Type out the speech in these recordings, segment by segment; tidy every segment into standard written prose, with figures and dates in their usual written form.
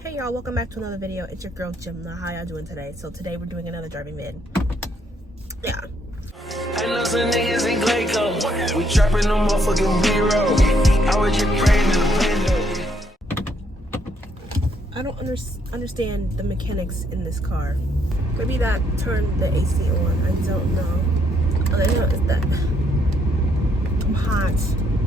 Hey y'all, welcome back to another video. It's your girl Jimna. How y'all doing today? So today we're doing another driving vid. Yeah. I know some niggas in Glayco. We trapping the motherfucking B-roll. I was just praying in the window. I don't understand the mechanics in this car. Maybe that turned the AC on. I don't know. All I know is that I'm hot.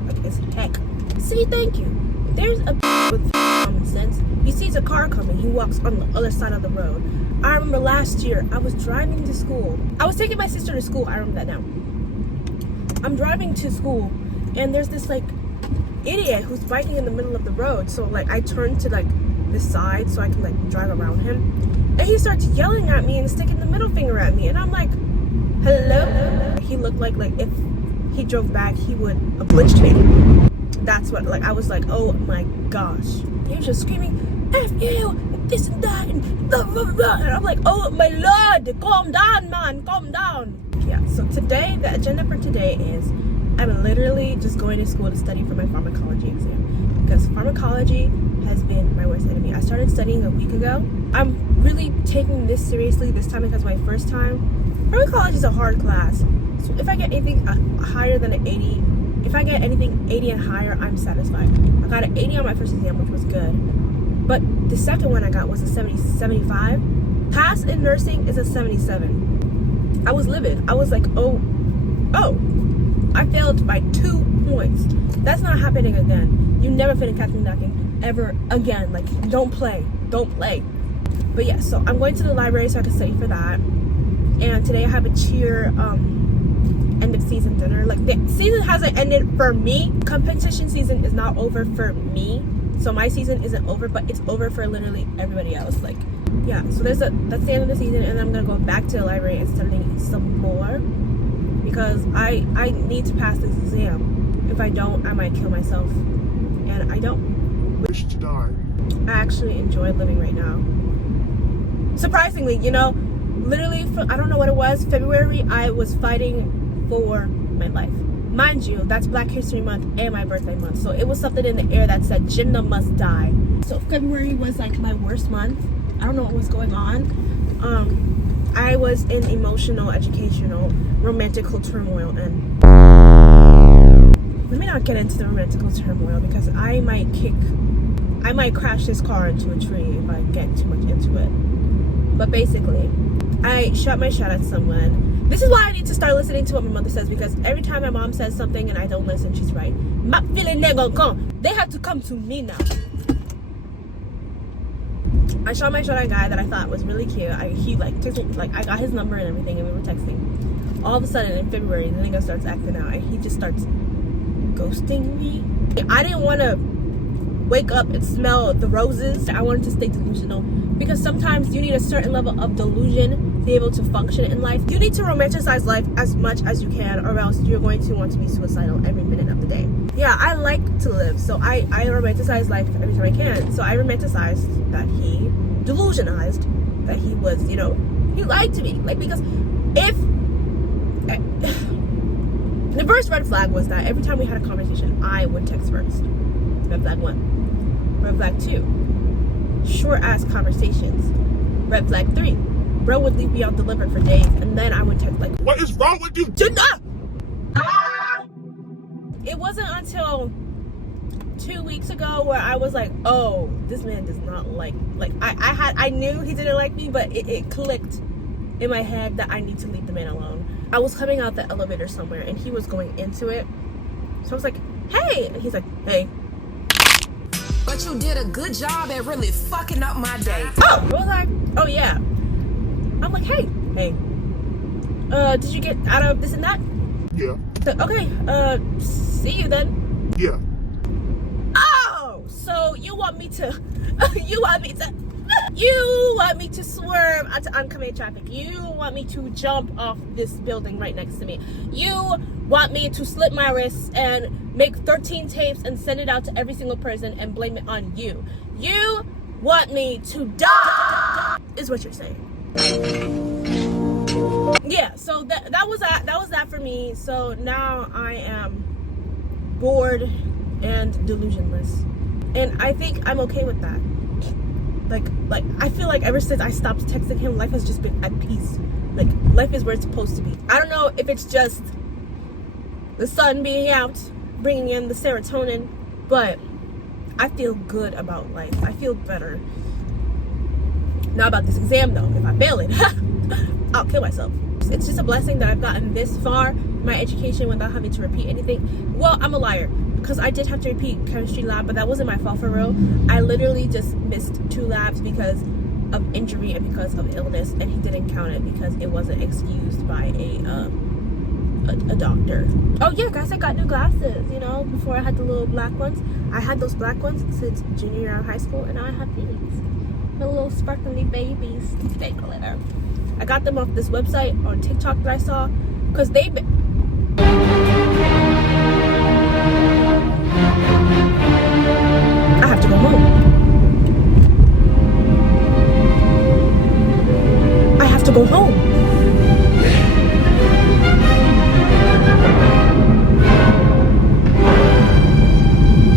Like as heck. See, thank you. There's a with common sense. He sees a car coming. He walks on the other side of the road. I remember last year, I was driving to school. I was taking my sister to school. I remember that now. I'm driving to school, and there's this, like, idiot who's biking in the middle of the road. So, like, I turned to, like, the side so I can, like, drive around him. And he starts yelling at me and sticking the middle finger at me. And I'm like, hello? He looked like if he drove back, he would have lynched me. That's what, like, I was like, oh my gosh. He was just screaming, F you, this and that, and blah, blah, blah. And I'm like, oh my lord, calm down, man, calm down. Yeah, so today, the agenda for today is I'm literally just going to school to study for my pharmacology exam. Because pharmacology has been my worst enemy. I started studying a week ago. I'm really taking this seriously this time because my first time. Pharmacology is a hard class. So if I get anything higher than an 80, if I get anything 80 and higher, I'm satisfied. I got an 80 on my first exam, which was good. But the second one I got was a 75. Pass in nursing is a 77. I was livid. I was like, oh, I failed by 2 points. That's not happening again. You never finish catching knocking ever again. Like, don't play. But yeah, so I'm going to the library so I can study for that. And today I have a cheer, end of season dinner. Like, the season hasn't ended for me. Competition season is not over for me, so my season isn't over, but it's over for literally everybody else. Like, yeah, so that's the end of the season, and I'm gonna go back to the library and study some more because I need to pass this exam. If I don't, I might kill myself, and I don't wish to die. I actually enjoy living right now, surprisingly. You know, literally I don't know what it was, February, I was fighting for my life. Mind you, that's Black History Month and my birthday month. So it was something in the air that said Jinnah must die. So February was like my worst month. I don't know what was going on. I was in emotional, educational, romantical turmoil, and let me not get into the romantical turmoil because I might crash this car into a tree if I get too much into it. But basically, I shot my shot at someone. This is why I need to start listening to what my mother says, because every time my mom says something and I don't listen, she's right. My feeling they gonna come. They have to come to me now. I shot my shot at a guy that I thought was really cute. He texted, like, I got his number and everything, and we were texting. All of a sudden in February, the nigga starts acting out, and he just starts ghosting me. I didn't want to wake up and smell the roses. I wanted to stay delusional because sometimes you need a certain level of delusion to be able to function in life. You need to romanticize life as much as you can, or else you're going to want to be suicidal every minute of the day. Yeah, I like to live, so I romanticize life every time I can. So I romanticized that he delusionized that he was, you know, he lied to me. Like, because if the first red flag was that every time we had a conversation, I would text first. Red flag 1. Red flag 2, short ass conversations. Red flag 3, bro would leave me undelivered for days, and then I would text like, what is wrong with you? Jinnah! It wasn't until 2 weeks ago where I was like, oh, this man does not like I knew he didn't like me, but it clicked in my head that I need to leave the man alone. I was coming out the elevator somewhere and he was going into it, so I was like, hey, and he's like, hey. But you did a good job at really fucking up my day. Oh, I was like, oh yeah. I'm like, hey, did you get out of this and that? Yeah. So, okay, see you then. Yeah. Oh, so you want me to swerve onto oncoming traffic. You want me to jump off this building right next to me. You want me to slit my wrists and make 13 tapes and send it out to every single person and blame it on you. You want me to die, is what you're saying. Yeah, so that was that for me. So now I am bored and delusionless, and I think I'm okay with that. Like I feel like ever since I stopped texting him, life has just been at peace. Like life is where it's supposed to be. I don't know if it's just the sun being out, bringing in the serotonin, but I feel good about life. I feel better. Not about this exam though. If I fail it, I'll kill myself. It's just a blessing that I've gotten this far in my education without having to repeat anything. Well, I'm a liar, because I did have to repeat chemistry lab, but that wasn't my fault for real. I literally just missed 2 labs because of injury and because of illness, and he didn't count it because it wasn't excused by a doctor. Oh yeah, guys, I got new glasses. You know, before I had the little black ones. I had those black ones since junior year of high school, and now I have these. The little sparkly babies. They glitter. I got them off this website on TikTok that I saw, because I have to go home. I have to go home.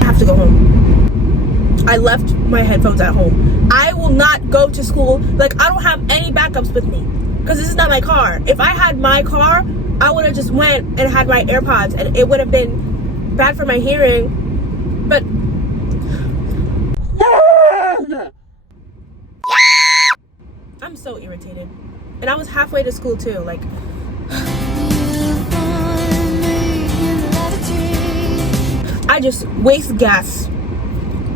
I have to go home. I left my headphones at home. I will not go to school. Like, I don't have any backups with me, because this is not my car. If I had my car, I would have just went and had my AirPods, and it would have been bad for my hearing. But I'm so irritated. And I was halfway to school too. Like, I just waste gas,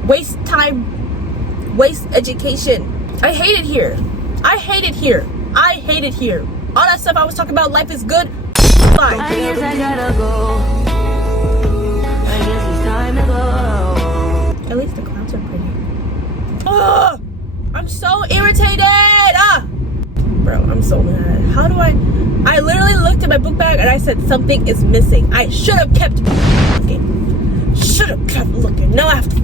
waste time, waste education. I hate it here. I hate it here. I hate it here. All that stuff I was talking about, life is good. Fine. I guess I gotta go. I guess it's time to go. At least the clouds are pretty. Ugh! I'm so irritated. Bro, I'm so mad. How do I literally looked at my book bag and I said something is missing. I should have kept looking. Should have kept looking. Now I have to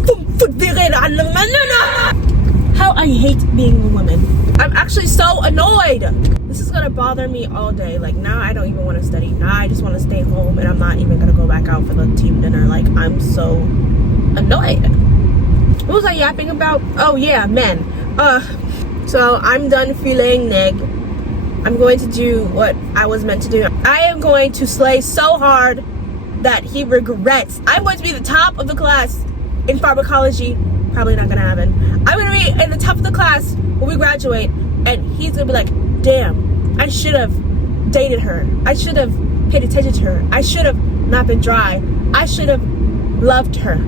how I hate being a woman. I'm actually so annoyed. This is gonna bother me all day. Like, now I don't even want to study. Now I just want to stay home, and I'm not even gonna go back out for the team dinner. Like, I'm so annoyed. What was I yapping about? Oh yeah, men. So I'm done feeling neg. I'm going to do what I was meant to do. I am going to slay so hard that he regrets. I'm going to be the top of the class in pharmacology. Probably not gonna happen. I'm gonna be in the top of the class when we graduate, and he's gonna be like, damn, I should have dated her. I should have paid attention to her. I should have not been dry. I should have loved her.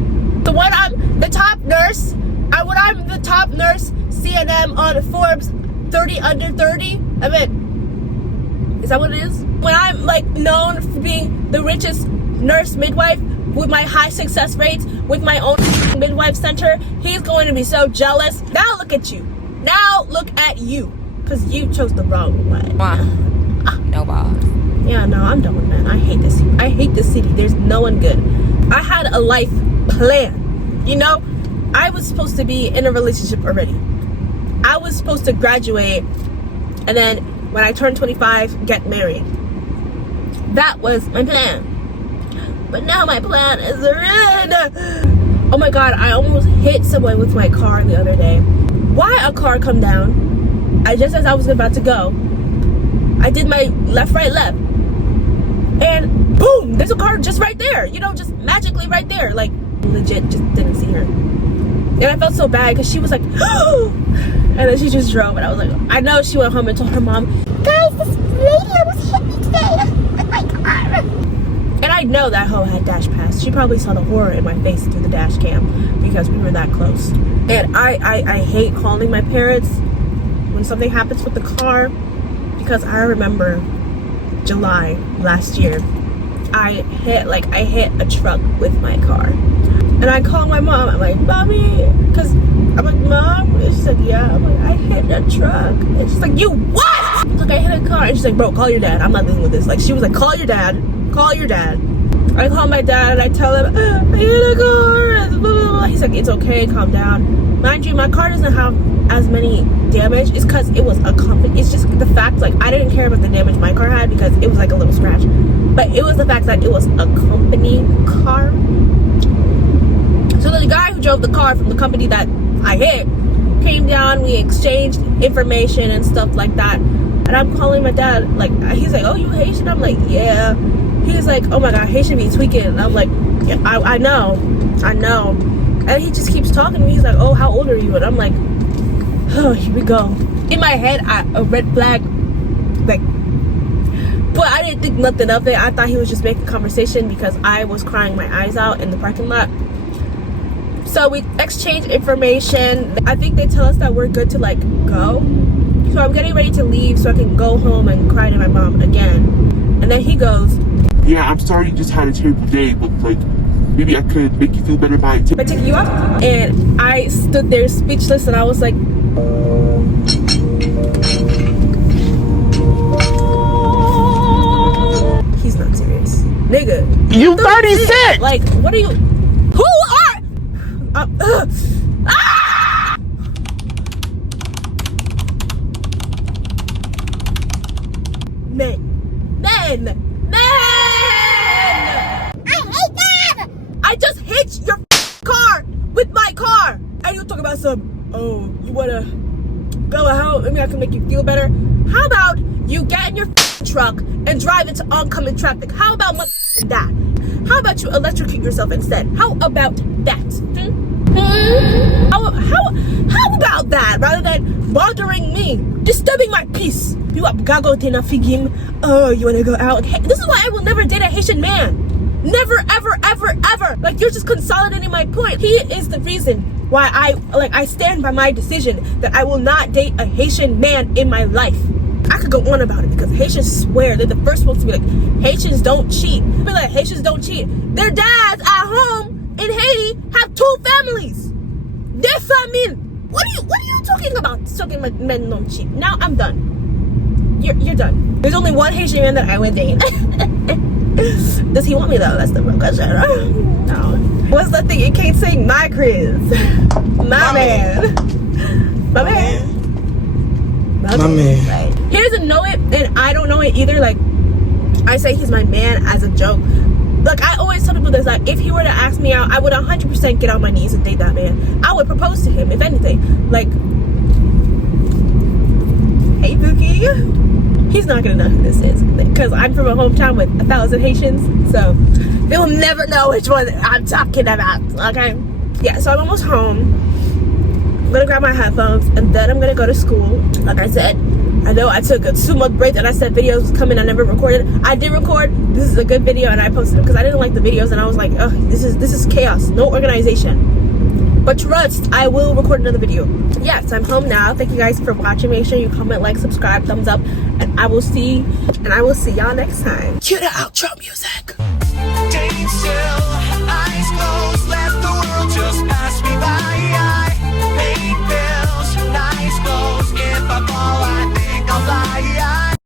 So when I'm the top nurse, when I'm the top nurse CNM on Forbes 30 under 30, I mean, is that what it is? When I'm like known for being the richest nurse midwife with my high success rates, with my own midwife center, he's going to be so jealous. Now look at you. Now look at you. Because you chose the wrong way. No balls. Yeah, no, I'm done with that. I hate this. I hate this city. There's no one good. I had a life plan. You know, I was supposed to be in a relationship already. I was supposed to graduate, and then when I turned 25, get married. That was my plan. But now my plan is ruined. Oh my god, I almost hit someone with my car the other day. Why a car come down? Just as I was about to go, I did my left, right, left. And boom, there's a car just right there. You know, just magically right there. Like, legit, just didn't see her. And I felt so bad because she was like, oh! And then she just drove, and I was like, I know she went home and told her mom, guys, this lady almost hit me today with my car. And I know that hoe had dash pass. She probably saw the horror in my face through the dash cam because we were that close. And I hate calling my parents when something happens with the car, because I remember July last year, I hit a truck with my car. And I called my mom. I'm like, Mommy, because I'm like, Mom? And she's like, yeah. I'm like, I hit a truck. And she's like, you what? Like, I hit a car. And she's like, bro, call your dad. I'm not dealing with this. Like, she was like, call your dad. Call your dad. I call my dad and I tell him, I hit a car. And blah, blah, blah. He's like, it's okay, calm down. Mind you, my car doesn't have as many damage. It's because it was a company. It's just the fact, like, I didn't care about the damage my car had because it was like a little scratch. But it was the fact that it was a company car. So the guy who drove the car from the company that I hit came sitting down, we exchanged information and stuff like that. And I'm calling my dad, like, he's like, oh, you Haitian? I'm like, yeah. He's like, oh my God, Haitian be tweaking. And I'm like, yeah, I know. And he just keeps talking to me. He's like, oh, how old are you? And I'm like, oh, here we go. In my head, a red flag, like, but I didn't think nothing of it. I thought he was just making conversation because I was crying my eyes out in the parking lot. So we exchanged information. I think they tell us that we're good to like go. So I'm getting ready to leave so I can go home and cry to my mom again. And then he goes, yeah, I'm sorry you just had a terrible day, but like, maybe I could make you feel better by taking you up. And I stood there speechless and I was like, he's not serious. Nigga. You 36! Like, what are you? Who are? Men! I hate that! I just hit your car with my car! And you talk about some, oh, you wanna go out? Maybe I can make you feel better. How about you get in your truck and drive into oncoming traffic? How about that? How about you electrocute yourself instead? How about that? How about that? Rather than bothering me, disturbing my peace. You up gago tina figim. Oh, you wanna go out? Hey, this is why I will never date a Haitian man. Never, ever, ever, ever. Like, you're just consolidating my point. He is the reason why I stand by my decision that I will not date a Haitian man in my life. I could go on about it because Haitians swear they're the first ones to be like, Haitians don't cheat. Be like, Haitians don't cheat. Their dads at home in Haiti have 2 families. Their family. What are you talking about? Talking about men don't cheat. Now I'm done. You're done. There's only one Haitian man that I would date. Does he want me though? That's the real question. No. What's the thing you can't sing? My Chris. My man. My man. Right. He doesn't know it and I don't know it either. Like, I say he's my man as a joke. Like, I always tell people this, like, if he were to ask me out, I would 100% get on my knees and date that man. I would propose to him, if anything. Like, hey, Pookie. He's not gonna know who this is because I'm from a hometown with 1,000 Haitians, so they will never know which one I'm talking about, okay? Yeah, so I'm almost home. I'm gonna grab my headphones and then I'm gonna go to school. Like I said, I know I took a 2-month break and I said videos was coming. I never recorded. I did record. This is a good video and I posted it because I didn't like the videos and I was like, oh, this is chaos. No organization. But trust, I will record another video. Yes, I'm home now. Thank you guys for watching. Make sure you comment, like, subscribe, thumbs up, and I will see y'all next time. Cue the outro music.